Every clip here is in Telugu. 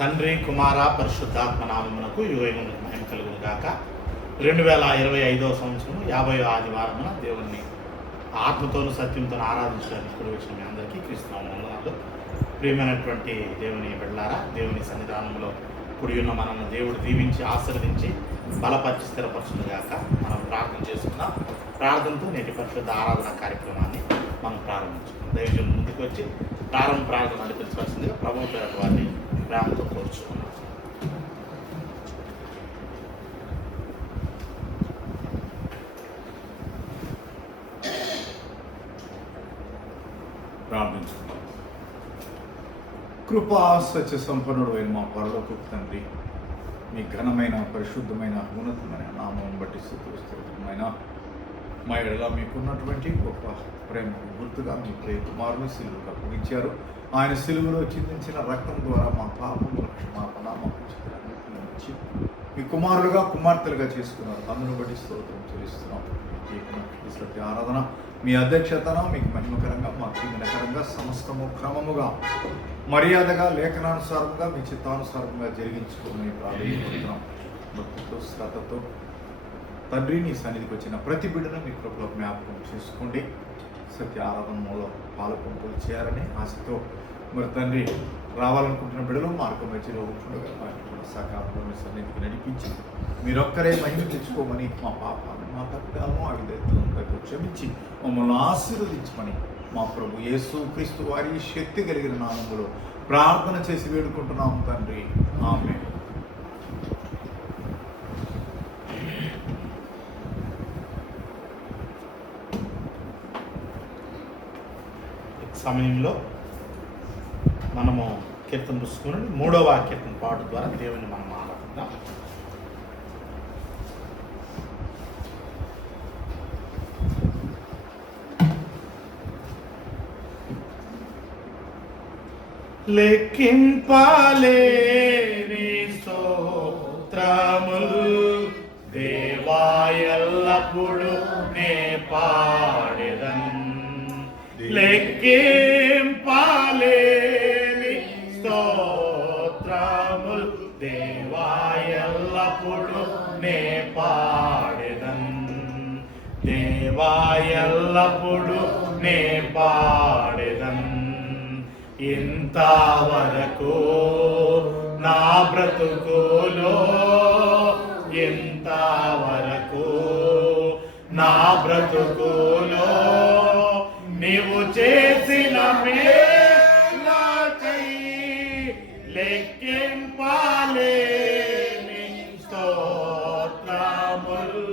తండ్రి కుమార పరిశుద్ధాత్మ నామమునకు యుగమునకు మహిమ కలుగును గాక. 2025వ సంవత్సరం 50వ ఆదివారమున దేవుణ్ణి ఆత్మతోను సత్యంతో ఆరాధించడానికి కూడా వచ్చిన మీ అందరికీ క్రీస్తునామమున వందనాలు. ప్రియమైనటువంటి దేవుని బిడ్డలారా, దేవుని సన్నిధానంలో కూడి ఉన్న మనల్ని దేవుడు దీవించి ఆశీర్వదించి బలపరిచి స్థిరపరచును గాక. మనం ప్రార్థన చేసుకున్నాం. ప్రార్థనతో నేటి పరిశుద్ధ ఆరాధన కార్యక్రమాన్ని మనం ప్రారంభించుకున్నాం. దైవజనులు ముందుకు వచ్చి ప్రార్థన నడిపించవలసిందిగా ప్రభువు పేరట వారిని ప్రేమతో కోరుచుకున్నాం. ప్రార్థించుకున్నాం. కృపా సత్య సంపన్నుడు అయిన మా పరలోకపు తండ్రి, మీ ఘనమైన పరిశుద్ధమైన ఉన్నతమైన నామం బట్టి స్తుతిస్తున్న మా ఎడల మీకున్నటువంటి గొప్ప ప్రేమకు గుర్తుగా మీ ప్రియ కుమారుని సిలువకు అప్పగించారు. ఆయన సిలువలో చిందించిన రక్తం ద్వారా మా పాపముల క్షమాపణ మాకు నుంచి మీ కుమారులుగా కుమార్తెలుగా చేసుకున్నారు. అందును బట్టి స్తోత్రం చెల్లిస్తున్నాం. సత్య ఆరాధన మీ అధ్యక్షతన మీకు మహిమకరంగా, మా దీవెనకరంగా, సమస్తము క్రమముగా మర్యాదగా లేఖనానుసారంగా మీ చిత్తానుసారంగా జరిగించుకోమని ప్రార్థిస్తున్నాం. భక్తితో శ్రద్ధతో తండ్రి నీ సన్నిధికి వచ్చిన ప్రతి బిడ్డను మీ కృపలో జ్ఞాపకం చేసుకోండి. సత్య ఆరాధనలో పాల్గొంటూ చేయాలని ఆశతో మరి తండ్రి రావాలనుకుంటున్న బిడ్డలు మార్గం మధ్యలో ఉంటుండగా వారిని కూడా సకాలంలో మీ సన్నిధికి నడిపించి మీరొక్కరే మహిమ తెచ్చుకోమని, మా పాపాలను మా తప్పిదాలను అవిధేయతలను క్షమించి మమ్మల్ని ఆశీర్వదించమని మా ప్రభు యేసు క్రీస్తు వారి శక్తి కలిగిన నామములో ప్రార్థన చేసి వేడుకుంటున్నాము తండ్రి. ఆమేన్. సమయంలో మనము కీర్తన పుస్తకం 3వ కీర్తన పాట ద్వారా దేవుని మనం ఆరాధిద్దాం. లెక్కింపలేని స్తోత్రములు దేవా ఎల్లప్పుడు నే పాడెదన్. లెక్కింపలేని స్తోత్రములు దేవా ఎల్లప్పుడు నే పాడెదన్. దేవా ఎల్లప్పుడు నే పాడెదన్. ఇంతవరకు నా బ్రతుకులో, ఇంతవరకు నా బ్రతుకులో నీవు చేసిన మేలకై లెక్కింపలేని స్తోత్రములు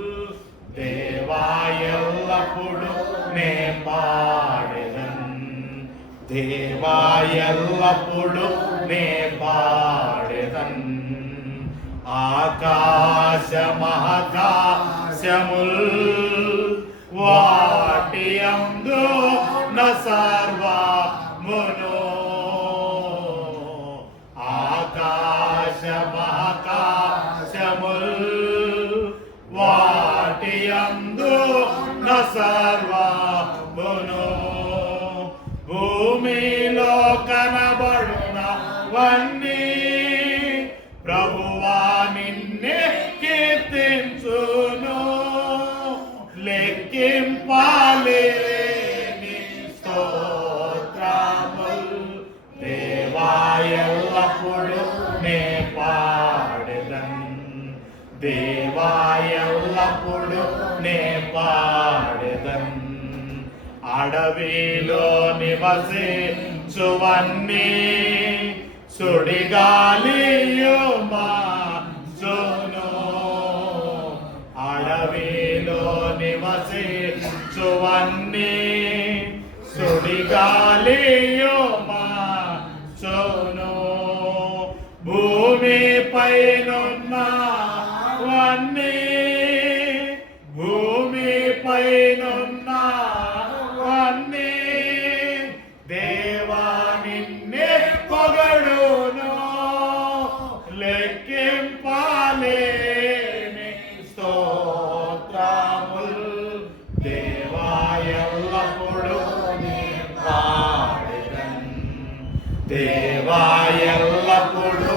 దేవా ఎల్లప్పుడు నే పాడెదన్. దేవా ఎల్లప్పుడు నే పాడెదన్. ఆకాశ మహాకాశముల్ వాటి యందు నా సర్వమును, ఆకాశ మహాకాశముల్ వాటి యందు నా సర్వమును, భూమిలో కనబడునవన్నీ ప్రభువా నిన్నే కీర్తించును. లెక్కింపలేని స్తోత్రములు దేవా ఎల్లప్పుడు నే పాడెదన్. దేవా ఎల్లప్పుడు నే పాడెదన్. అడవిలో నివసించువన్నీ సుడిగాలియు మార్చును. అడవిలో నివసించువన్నీ సుడిగాలియు మార్చును. భూమి పైనున్నవన్నీ, భూమి పైనున్నవన్నీ దేవా నిన్నే పొగడును. లెక్కింపలేని స్తోత్రములు దేవా ఎల్లప్పుడు నే పాడెదన్. దేవా ఎల్లప్పుడు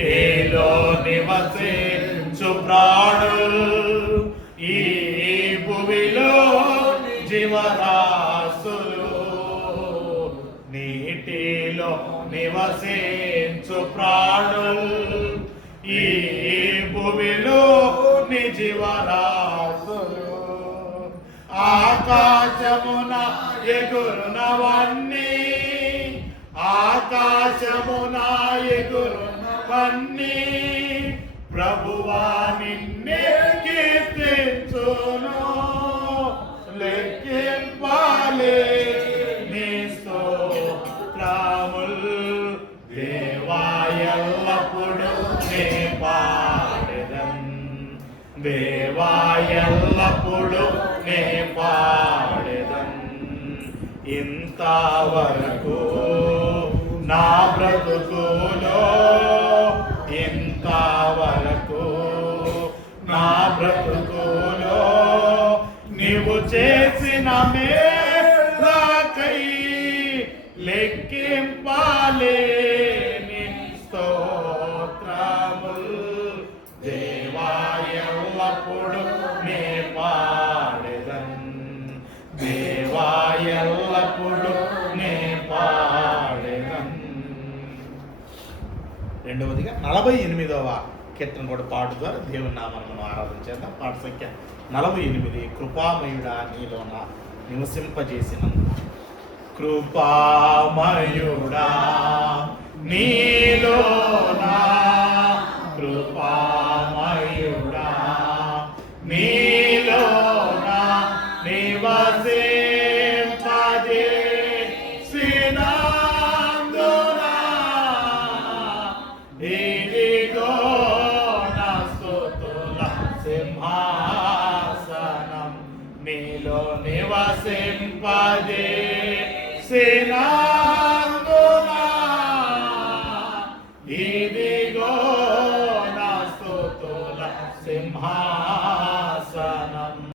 నీటిలో నివసించు ప్రాణులు ఈ భూమిలో జీవరాశులు నీటిలో నివసించు ప్రాణులు ఈ భూమిలో జీవరాశులు ఆకాశమున ఎగురునవన్నీ ఆకాశమున ఎగురునవన్నీ ప్రభువా నిన్నే కీర్తించును లెక్కింపాలే నీ స్తోత్రములు దేవా ఎల్లప్పుడూ నీ పాడెదన్ దేవా ఎల్లప్పుడూ నీ పాడెదన్ ఇంతవరకు నా బ్రతుకులో ఇంతవరకు నా బ్రతుకులో నీవు చేసిన మేలకై లెక్కింపాలేని స్తోత్రములు దేవా ఎల్లప్పుడు నే పాడెదన్ దేవా ఎల్లప్పుడు నే పాడెదన్. రెండవదిగా 48వ కీర్తన కూడా పాడు ద్వారా దేవుని నామాన్ని మనం ఆరాధన చేద్దాం. పాట సంఖ్య 48. కృపామయుడా నీలోన నివసింపజేసిన కృపామయుడా నీలోన కృపామయుడా నీలోన నివసింపజేసినందున ఇదిగో నా స్తుతుల సింహాసనం నీలో నివసింపజేసినందున